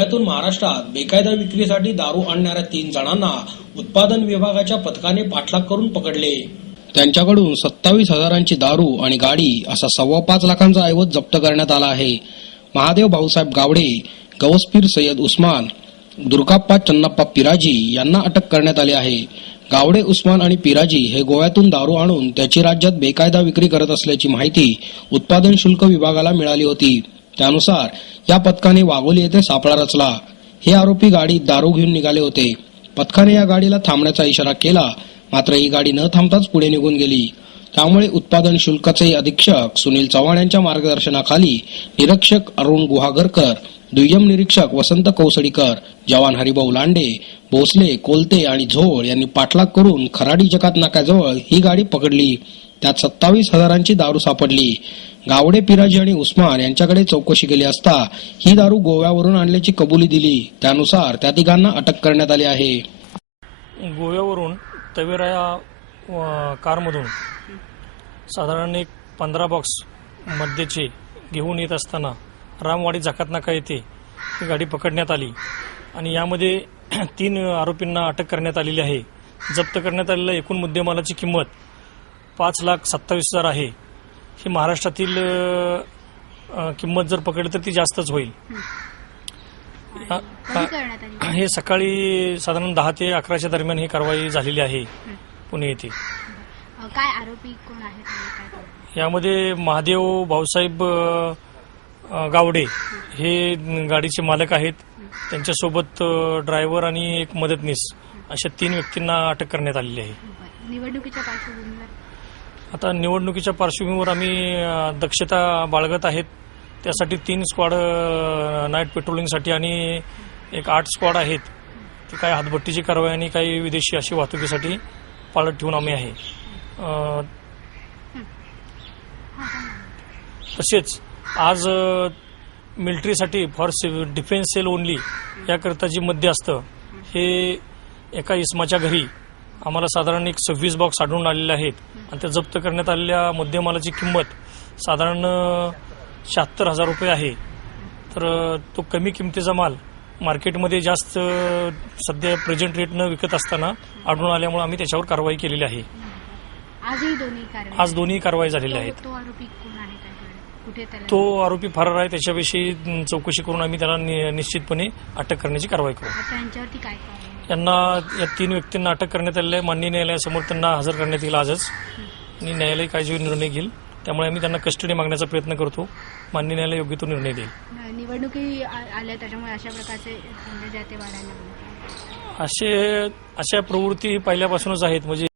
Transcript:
गोव्यातून महाराष्ट्रात बेकायदा विक्रीसाठी दारू आणणाऱ्या 3 जणांना उत्पादन विभागाच्या पथकाने पाठलाग करून पकडले. त्यांच्याकडून 27,000ची दारू आणि गाडी असा 5.25 लाखांचा ऐवज जप्त करण्यात आला आहे. महादेव भाऊसाहेब गावडे, गौसपीर सय्यद उस्मान, दुर्गाप्पा चन्नप्पा पिराजी यांना अटक करण्यात आली आहे. गावडे, उस्मान आणि पिराजी हे गोव्यातून दारू आणून त्याची राज्यात बेकायदा विक्री करत असल्याची माहिती उत्पादन शुल्क विभागाला मिळाली होती. त्यानुसार या पथकाने वाघोली येथे सापळा रचला. हे आरोपी गाडीत दारू घेऊन निघाले होते. पथकाने या गाडीला थांबण्याचा इशारा केला, मात्र ही गाडी न थांबताच पुढे निघून गेली. त्यामुळे उत्पादन शुल्काचे अधीक्षक सुनील चव्हाण यांच्या मार्गदर्शनाखाली निरीक्षक अरुण गुहागरकर, दुय्यम निरीक्षक वसंत कौसडीकर, जवान हरिभाऊ लांडे, भोसले, कोलते आणि झोळ यांनी पाठलाग करून खराडी जकात नाक्याजवळ ही गाडी पकडली. त्यात 27,000ची दारू सापडली. गावडे, पिराजी आणि उस्मान यांच्याकडे चौकशी केली असता ही दारू गोव्यावरून आणल्याची कबुली दिली. त्यानुसार त्या तिघांना अटक करण्यात आली आहे. गोव्यावरून तवेरा या कारमधून साधारण एक 15 बॉक्स मद्याचे घेऊन येत असताना रामवाडी जकात नाका येथे ही गाडी पकडण्यात आली आणि यामध्ये 3 आरोपींना अटक करण्यात आलेली आहे. जप्त करण्यात आलेल्या एकूण मुद्देमालाची किंमत 5,27,000 आहे. ही महाराष्ट्रातील किंमत जर पकडली तर ती जास्तच होईल. हे सकाळी साधारण 10 ते 11च्या दरम्यान ही कारवाई झालेली आहे पुणे येथे. काय आरोपी कोण आहेत? यामध्ये महादेव भाऊसाहेब गावडे हे गाडीचे मालक आहेत. त्यांच्यासोबत ड्रायव्हर आणि एक मदतनीस अशा 3 व्यक्तींना अटक करण्यात आलेली आहे. निवडणुकीच्या पार्श्वभूमीवर आता निवडणुकीच्या पार्श्वभूमीवर आम्ही दक्षता बाळगत आहेत. त्यासाठी 3 स्क्वॉड नाईट पेट्रोलिंगसाठी आणि एक 8 स्क्वॉड आहेत. ते काही हातभट्टीची कारवाई आणि काही विदेशी अशी वाहतुकीसाठी पाळत ठेवून आम्ही आहे. तसेच आज मिलिटरीसाठी फॉर डिफेन्स सेल ओनली याकरता जी मद्य असतं हे एका इसमाच्या घरी आम्हाला साधारण एक 26 बॉक्स आढळून आलेले आहेत आणि त्या जप्त करण्यात आलेल्या मुद्देमालाची किंमत साधारण 76,000 रुपये आहे. तर तो कमी किमतीचा माल मार्केटमध्ये जास्त सध्या प्रेझेंट रेटनं विकत असताना आढळून आल्यामुळे आम्ही त्याच्यावर कारवाई केलेली आहे. आज दोन्ही कारवाई झालेल्या आहेत. तो आरोपी फरार आहे. त्याच्याविषयी चौकशी करून आम्ही त्याला निश्चितपणे अटक करण्याची कारवाई करू. यांना या 3 व्यक्तींना अटक करण्यात आलेली आहे. माननीय न्यायालयासमोर त्यांना हजर करण्यात येईल आजच आणि न्यायालय काय जो निर्णय घेईल त्यामुळे आम्ही त्यांना कस्टडी मागण्याचा प्रयत्न करतो. माननीय न्यायालय योग्य तो निर्णय देईल. निवडणुकी आल्या त्याच्यामुळे अशा प्रकारचे वाढायला अशा प्रवृत्ती पहिल्यापासूनच आहेत. म्हणजे